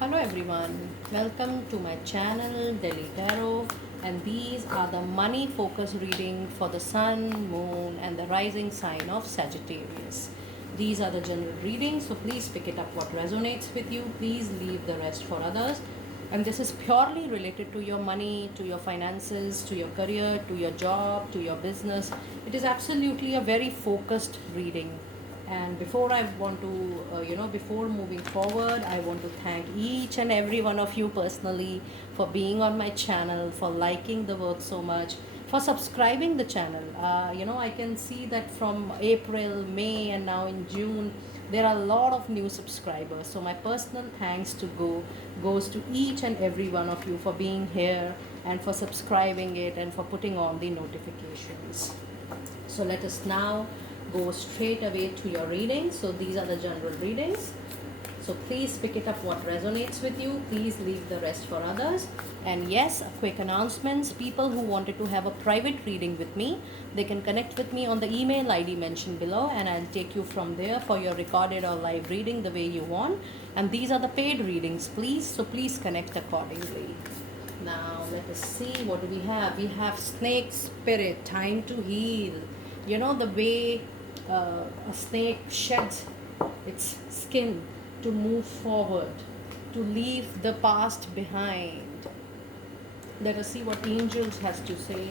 Hello everyone, welcome to my channel Delhi Tarot, and these are the money focus reading for the sun, moon and the rising sign of Sagittarius. These are the general readings, so please pick it up what resonates with you. Please leave the rest for others. And this is purely related to your money, to your finances, to your career, to your job, to your business. It is absolutely a very focused reading. And before I want to before moving forward, I want to thank each and every one of you personally for being on my channel, for liking the work so much, for subscribing the channel. I can see that from April, May and now in June there are a lot of new subscribers, so my personal thanks goes to each and every one of you for being here and for subscribing it and for putting on the notifications. So let us now go straight away to your reading. So these are the general readings. So please pick it up what resonates with you. Please leave the rest for others. And yes, a quick announcements. People who wanted to have a private reading with me, they can connect with me on the email ID mentioned below, and I'll take you from there for your recorded or live reading the way you want. And these are the paid readings, please. So please connect accordingly. Now let us see, what do we have? We have snake spirit, time to heal. You know the way a snake sheds its skin to move forward, to leave the past behind. Let us see what angels has to say.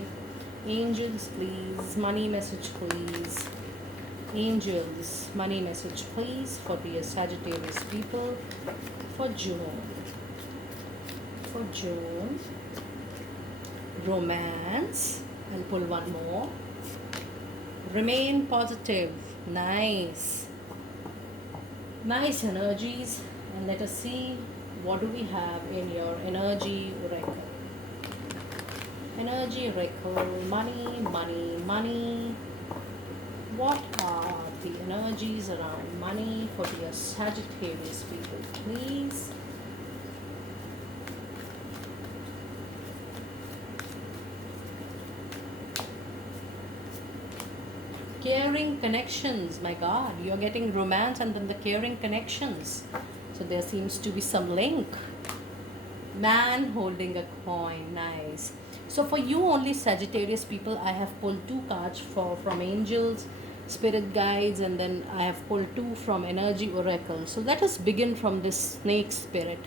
Angels, please. Money message, please. Angels, money message, please, for the Sagittarius people for June. For June, romance. I'll pull one more. Remain positive. Nice energies. And let us see, what do we have in your energy oracle. Energy oracle. Money. What are the energies around money for the Sagittarius people, please? Caring connections. My God, you're getting romance and then the caring connections. So there seems to be some link. Man holding a coin. Nice. So for you only Sagittarius people, I have pulled two cards from angels, spirit guides, and then I have pulled two from energy oracle. So let us begin from this snake spirit.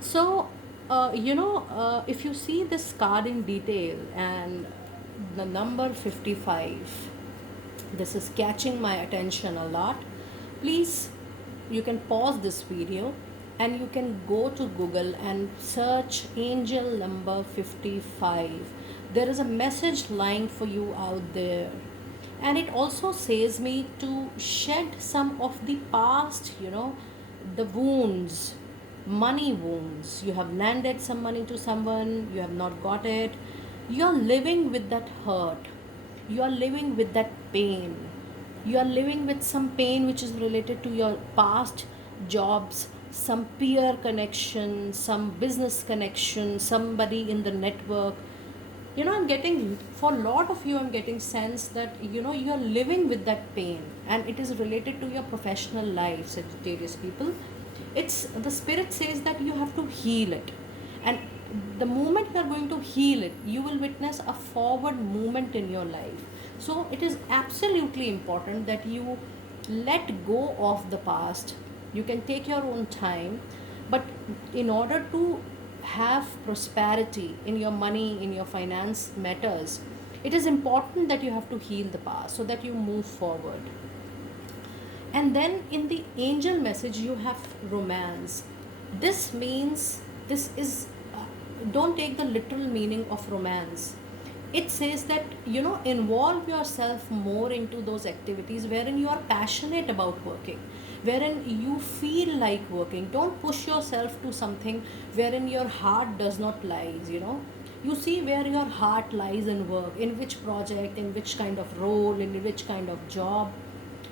So if you see this card in detail and the number 55, this is catching my attention a lot. Please, you can pause this video and you can go to Google and search angel number 55. There is a message lying for you out there, and it also says me to shed some of the past, the wounds, money wounds. You have lended some money to someone, you have not got it, you're living with that hurt, you are living with that pain, you are living with some pain which is related to your past jobs, some peer connection, some business connection, somebody in the network. I'm getting, for a lot of you, I'm getting sense that you are living with that pain, and it is related to your professional life, Sagittarius people. It's, the spirit says that you have to heal it, and the moment you are going to heal it, you will witness a forward movement in your life. So it is absolutely important that you let go of the past. You can take your own time, but in order to have prosperity in your money, in your finance matters, it is important that you have to heal the past so that you move forward. And then in the angel message, you have romance. This means, this is, don't take the literal meaning of romance. It says that, involve yourself more into those activities wherein you are passionate about working, wherein you feel like working. Don't push yourself to something wherein your heart does not lies. You see where your heart lies in work, in which project, in which kind of role, in which kind of job.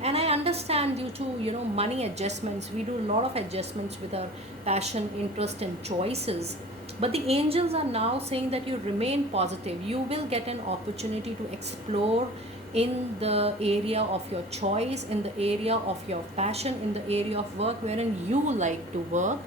And I understand, due to money adjustments, we do a lot of adjustments with our passion, interest and choices. But the angels are now saying that you remain positive. You will get an opportunity to explore in the area of your choice, in the area of your passion, in the area of work wherein you like to work.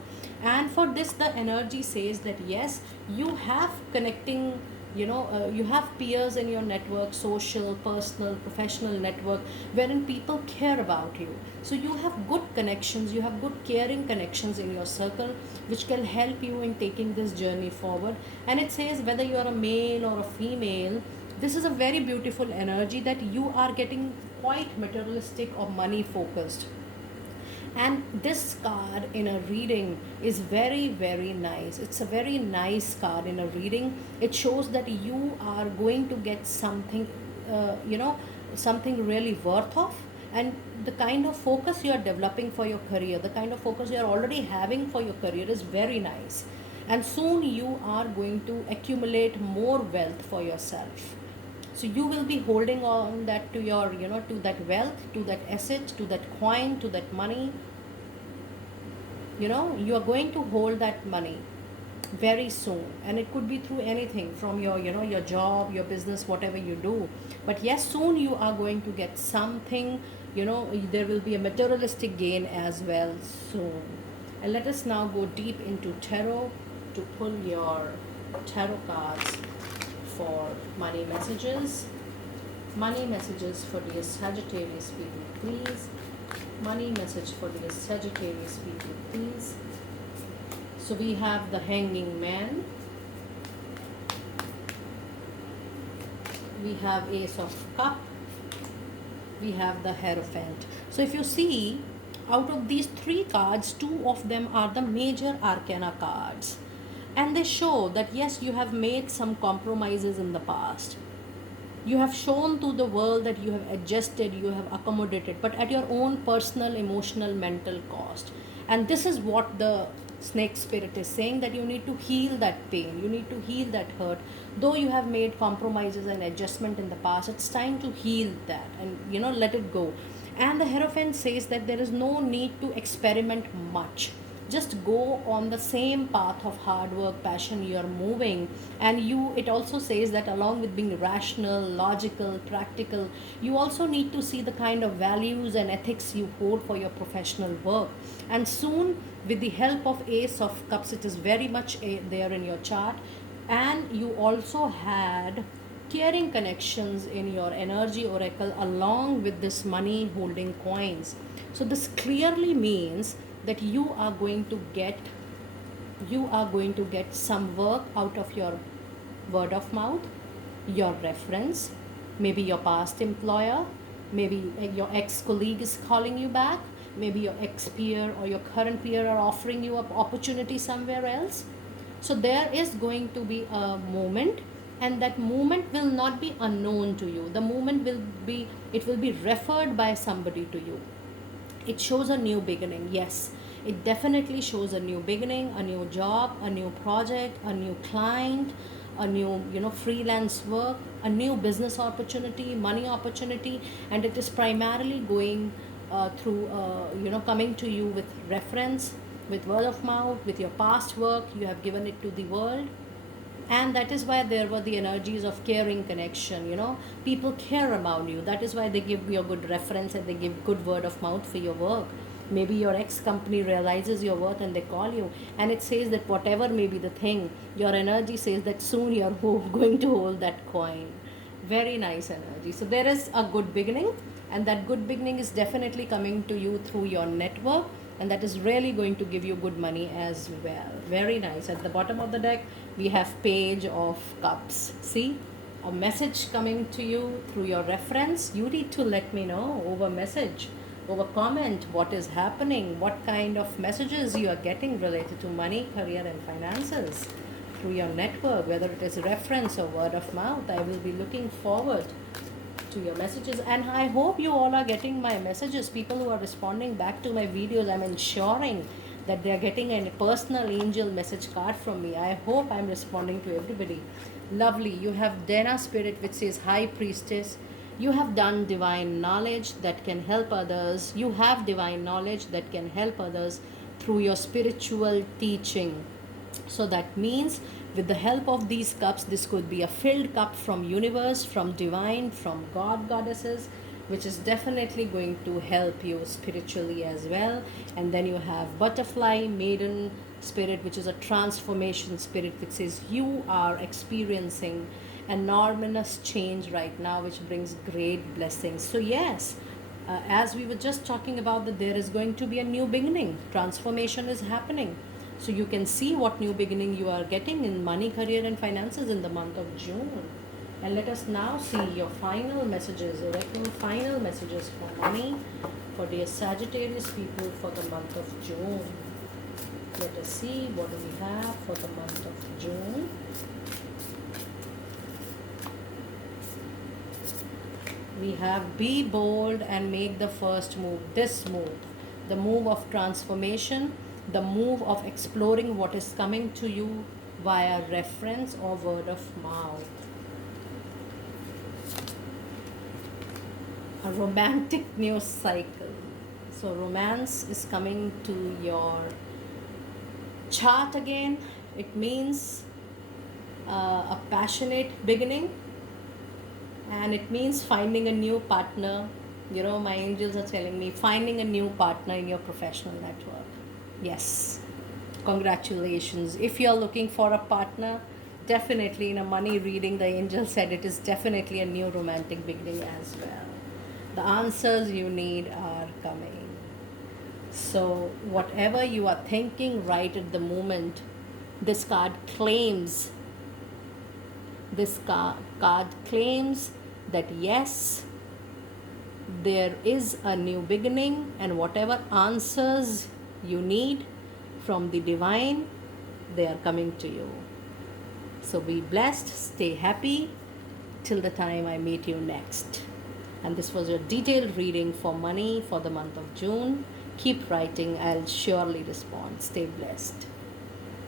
And for this, the energy says that yes, you have connecting, you have peers in your network, social, personal, professional network, wherein people care about you. So you have good connections, you have good caring connections in your circle, which can help you in taking this journey forward. And it says whether you are a male or a female, this is a very beautiful energy that you are getting quite materialistic or money focused. And this card in a reading is very, very nice. It's a very nice card in a reading. It shows that you are going to get something, something really worth of. And the kind of focus you are developing for your career, the kind of focus you are already having for your career is very nice. And soon you are going to accumulate more wealth for yourself. So you will be holding on that to your, to that wealth, to that asset, to that coin, to that money. You are going to hold that money very soon, and it could be through anything from your, your job, your business, whatever you do. But yes, soon you are going to get something, there will be a materialistic gain as well soon. And let us now go deep into tarot to pull your tarot cards for money messages. Money messages for dear Sagittarius people, please. Money message for dear Sagittarius people, please. So we have the Hanging Man. We have Ace of Cup. We have the Hierophant. So if you see, out of these three cards, two of them are the major arcana cards. And they show that yes, you have made some compromises in the past. You have shown to the world that you have adjusted, you have accommodated, but at your own personal, emotional, mental cost. And this is what the snake spirit is saying, that you need to heal that pain, you need to heal that hurt. Though you have made compromises and adjustment in the past, it's time to heal that and let it go. And the Hierophant says that there is no need to experiment much. Just go on the same path of hard work, passion you are moving. And it also says that along with being rational, logical, practical, you also need to see the kind of values and ethics you hold for your professional work. And soon, with the help of Ace of Cups, it is very much there in your chart. And you also had caring connections in your energy oracle along with this money holding coins. So this clearly means that you are going to get some work out of your word of mouth, your reference, maybe your past employer, maybe your ex-colleague is calling you back, maybe your ex-peer or your current peer are offering you an opportunity somewhere else. So there is going to be a moment, and that moment will not be unknown to you. The moment will be referred by somebody to you. It shows a new beginning. Yes, it definitely shows a new beginning, a new job, a new project, a new client, a new freelance work, a new business opportunity, money opportunity. And it is primarily going through coming to you with reference, with word of mouth, with your past work. You have given it to the world. And that is why there were the energies of caring connection. People care about you. That is why they give you a good reference and they give good word of mouth for your work. Maybe your ex company realizes your worth and they call you, and it says that whatever may be the thing, your energy says that soon you're going to hold that coin. Very nice energy. So there is a good beginning, and that good beginning is definitely coming to you through your network, and that is really going to give you good money as well. Very nice. At the bottom of the deck we have Page of Cups. See, a message coming to you through your reference. You need to let me know over message, over comment, what is happening, what kind of messages you are getting related to money, career and finances through your network, whether it is reference or word of mouth. I will be looking forward to your messages, and I hope you all are getting my messages. People who are responding back to my videos, I'm ensuring that they are getting a personal angel message card from me. I hope I'm responding to everybody. Lovely. You have Dana Spirit, which says High Priestess. You have done divine knowledge that can help others. You have divine knowledge that can help others through your spiritual teaching. So that means with the help of these cups, this could be a filled cup from universe, from divine, from God, goddesses, which is definitely going to help you spiritually as well. And then you have butterfly, maiden, spirit, which is a transformation spirit, which says you are experiencing enormous change right now, which brings great blessings. So yes, as we were just talking about, that there is going to be a new beginning, transformation is happening. So you can see what new beginning you are getting in money, career and finances in the month of June. And let us now see your final messages, oracle final messages for money, for dear Sagittarius people for the month of June. Let us see what do we have for the month of June. We have be bold and make the first move. This move, the move of transformation, the move of exploring what is coming to you via reference or word of mouth. A romantic news cycle. So romance is coming to your chart again. It means a passionate beginning, and it means finding a new partner. You know, my angels are telling me finding a new partner in your professional network. Yes, congratulations. If you're looking for a partner, definitely in a money reading, the angel said it is definitely a new romantic beginning as well. The answers you need are coming. So whatever you are thinking right at the moment, this card claims, card claims that yes, there is a new beginning, and whatever answers you need from the divine, they are coming to you. So be blessed, stay happy till the time I meet you next. And this was your detailed reading for money for the month of June. Keep writing, I'll surely respond. Stay blessed.